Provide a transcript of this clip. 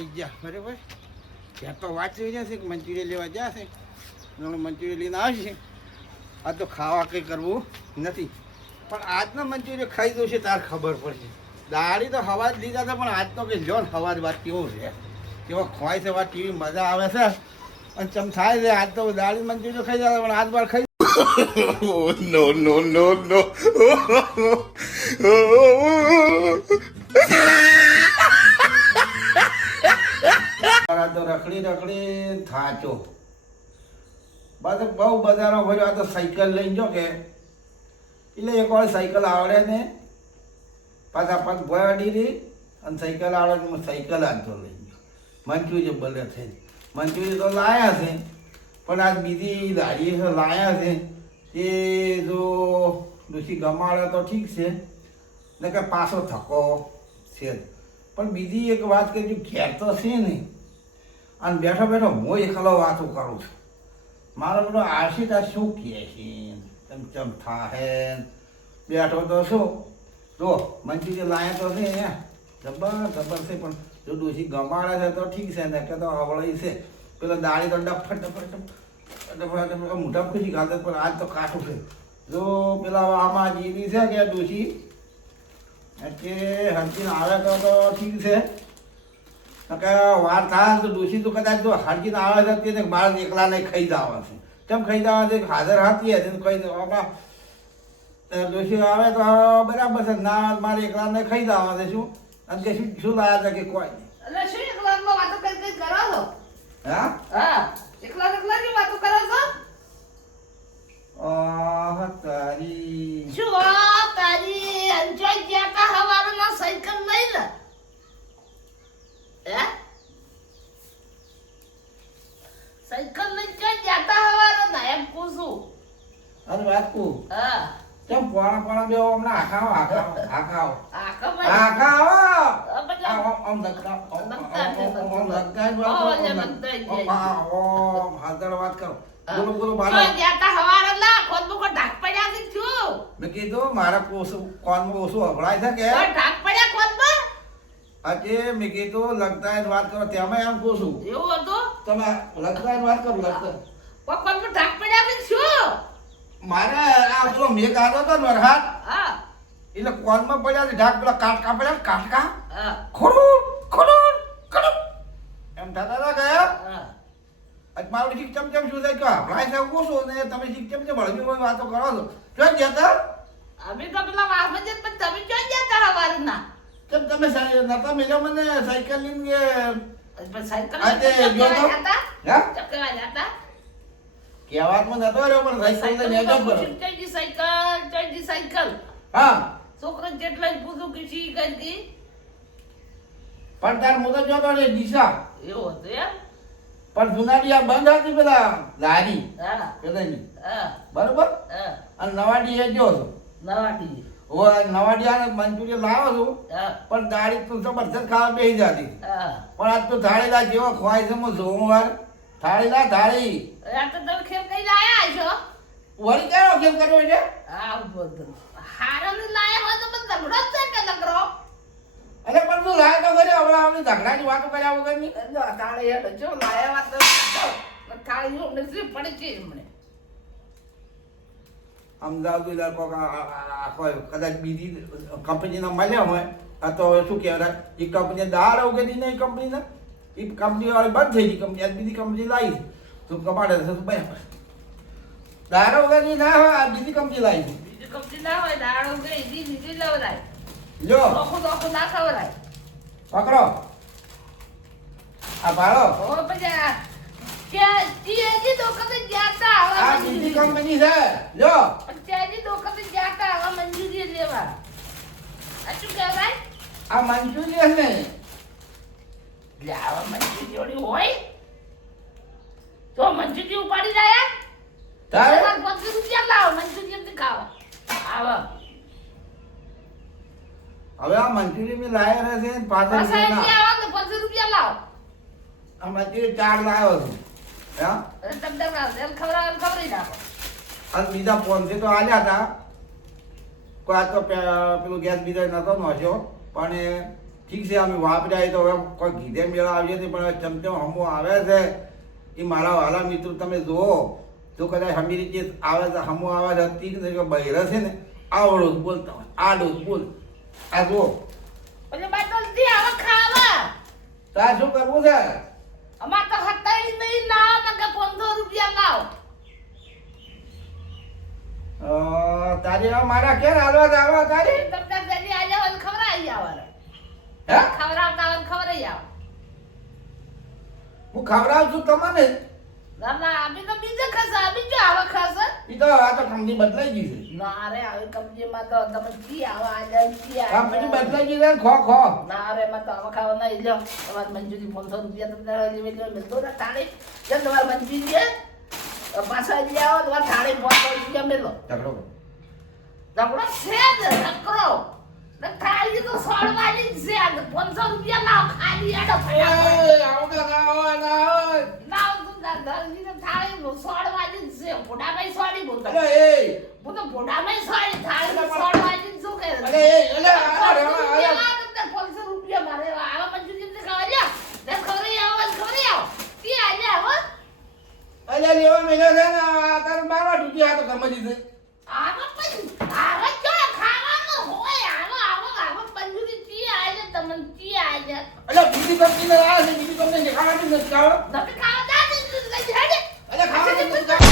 આવી ગયા બરાબર. ત્યાં તો વાત જોઈ જશે કે મંચુરિયન લેવા જશે, મંચુરિયન લઈને આવશે. આ તો ખાવા કંઈ કરવું નથી, પણ આજનો મંચુરિયન ખાઈ દઉં છે તાર ખબર પડશે. દાળી તો હવા જ લીધા હતા, પણ આજ તો કે જો ને હવા જ વાત કેવો છે, કેવો ખવાય છે, વાત કેવી મજા આવે છે અને ચમ થાય છે. આજ તો દાળી મંચુરિયન ખાઈ જતા, પણ આજ બાર ખાઈ no, no, no, no. તો રખડી રખડી થાચો. બસ બહુ બજારો ભર્યો. આ તો સાયકલ લઈને જો કે એટલે એક વાર સાયકલ આવડે ને પાછા પગ ભોયાડી રહી અને સાયકલ આવડે ને સાયકલ આજો લઈ ગયો. મંચુરિયન બને છે, મંચુરિયન તો લાયા છે, પણ આજ બીજી દાળી લાયા છે એ જો ડૂસી ગમાડે તો ઠીક છે ને કે પાછો થકો છે. પણ બીજી એક વાત કે ઘેર તો છે નહીં, અને બેઠો બેઠો હું એકલો વાતો કરું છું. મારો બધો આશીતા શું કહે છે ચમ થાહે બેઠો તો શું તો મંચુરિયન લાયા તો છે અહીંયા જબર છે, પણ જો ડોસી ગમાડે છે તો ઠીક છે ને કે તો હવળી છે. પેલો દાળી તો ડફટ મોટા ખુશી ખાતે, પણ આજ તો કાઠું છે. જો પેલા આમાં જીવી છે કે ડોસી કે હરજીને આવે તો ઠીક છે, કે વાર થાય તો ડોસી તો કદાચ જો હરજીને આવે છે તેને બાર એકલાને ખાઈ જવા છે. કેમ ખાઈ જવા છે? હાજર હાથી હતી કહી દેવા ડોસી આવે તો બરાબર છે, ના મારે એકલાને ખાઈ જવા છે. શું અને કે શું લાયા છે કે કોઈ નહીં. એટલે શું એકલામાં વાતો કઈ કરો છો? હા એકલાની વાતો કરો છો? તારી શું તારી અંજોય ગયા કા હવારના સાયકલ લઈ લે સાયકલ લઈ જતા હવારના એમ પૂછું. અને વાત કહું કેમ પોણા બે હમણાં આખાઓ વાત કરો. બોલો બોલો મેં કીધું મારા કોનમાં ઓછું અભળાય છે કે આજે મેં કીધું લગતા વાત કરો તેમાં એમ કહું છું. એવું હતું તમે લગતા વાત કરો લગતા ઢાક પડ્યા છું મારે આ પેલો મેઘ આવ્યો હતો ને વરસાદ એટલે કોનમાં પડ્યા ઢાક પેલા કાટકા પડ્યા કાટકા ખોડું ખોડું ખોડું એમ થતા હતા ગયા. મારું શીખ ચમચમ શું થાય કે હમણાં છે ઓછું ને તમે શીખ ચમચમ હળવી વાતો કરો છો. ક્યાં ગયા હતા? અમે તો પેલા વાહમાં જત પણ તમે ક્યાં ગયા હતા હવારના? કેમ તમે નતા મેળ્યો મને સાયકલ લઈને સાયકલ આજે ગયો તો હા ચકવા જતા કહેવાતમાં નતો રહ્યો પણ સાયકલ લઈને આવ્યો બરો. ચોઈજી સાયકલ હા છોકરા જેટલા જ પૂછું કે શી કરી પણ તાર મુદત જોતો ને દિશા એવું હતું એમ પણ જુનાડી આ બંધ હતી પેલા લારી હા પેલાની હા બરોબર. હા અને નવાડી એ ગયો હતો નવાટી નવાડી આને મંચુરિયન લાવ્યો છું, હા પણ દાળી તો જબરજસ્ત ખાવા બેસી જતી. હા પણ આજ તો થાળીલા જેવો ખવાય છે હું જોઉં વાર થાળીલા થાળી આ તો તમે ખેમ કઈ લાયા છો? વળી કયો કેમ કર્યો છે? આ બધું હારાનું લાયા હોય તો બધું ઝઘડો જ છે કે નકરો અરે પણ તું લાય તો કર્યો હવે આપણે ઝઘડાની વાતો કર્યા વગરની. થાળી હેઠ જો લાયા વાત થાળી હું નસરી પડી છે હમણે અમદાવાદ કોઈ કદાચ બીજી કંપનીના મળ્યા હોય આ તો હવે શું કહેવાય એ કંપની દાળ ઉગેલી ને એ કંપનીના એ કંપની વાળી બંધ થઈ ગઈ કંપની આજ બીજી કંપની લાવી તું કમાડે છે તું બરાબર. દાળ ઉગેલી ના હોય આ બીજી કંપની લાવી છે. બીજી કંપની ના હોય દાડો ગઈ બીજી લવરાય જો દોખો ના ખવરાય પકડો આ ભાડો ઓ બજા ક્યાં તીજી દોખતે જાતા આ આવા બીજી કંપની છે. જો તીજી દોખતે જાતા આવા મંજૂરી લેવા આ શું કહેવાય? આ મંચુરિયન ને લે આવા મંજૂરી જોડી હોય તો મંજૂરી ઉપાડી જાય તારે ₹50 લાવો મંજૂરી થી ખાવા આવા હવે આ મંચુરિયન મેં લાયા રહે છે પાછળ પાછા આવા તો ₹50 લાવો આ મંચુરિયન 4 લાવ્યો છું. હા તમને ખવડાવી નાખો અને બીજા 500 તો આલ્યા હતા કોઈ આ તો પેલું ગેસ બીજા નતો નોખ્યો પણ ઠીક છે અમે વાપર્યા તો હવે કોઈ કીધે મેળા આવીએ નહીં પણ ચમચમ હમો આવે છે એ મારા વાલા મિત્રો તમે જુઓ તો કદાચ હમી રીતે આવે છે હમો આવે છે તીક ને કે બહેરા છે ને આવડો જ બોલતા હોય આડો જ બોલ આ જુઓ એટલે બાઈ જલ્દી આવો ખાવા તાર શું કરવું છે અમાર તો હતાઈ નહીં લાવો તો કે 15 રૂપિયા લાવો તારી આ મારા ક્યાં હાલવા જાવા તારી તમને જલ્દી આ જાવ ખવરાઈ આવવાનું હે ખવરાવતા હોય ખવરાઈ આવો હું ખવડાવું છું તમને ના ના અભી તો બીજે ખાસા અભી જો આવા ખાસા ઈ તો આ તો કંપની બદલાઈ ગઈ છે ના રે આવી કંપનીમાં તો તમે કી આવા આજે કી કંપની બદલાઈ ગઈ છે ખો ખો ના રે માં તો આવા ખાવા નહીં લ્યો તમારે મંજૂરી 500 રૂપિયા તમને લેવી મિલતો ને થાળી જેમ તમારે મંજૂરી છે પાછા લઈ આવો તમારે થાળી 500 રૂપિયા મેલો તકડો તકડો છે જ તકડો ને થાળી તો સોળવાની જ છે 500 રૂપિયા લાવ ખાલી આડો લાવ તું દાદાજી ને થાળી સોળવાની જ છે પોડામાં સોળી બોલતો હું તો પોડામાં સોળી થાળી સોળવાની જ શું કહે તમને 500 રૂપિયા મારે આવા મંજૂરી ને ખાવા લ્યો ને ખવરી આવો કે આજે આવો અલ્યા લેવા મેલા છે ને આ તાર બારવા ડૂટી આ તો ગમજી છે આવો પણ આવો જો ખાવાનું હોય આવો મંજૂરી કી આજે તમને કી આજે અલ્યા બીજી કંપની ને આ છે બીજી કંપની ને ખાવા નથી ખાવા તમે ખાવા દા દીધું કઈ હેડે અલ્યા ખાવા નથી ખાવા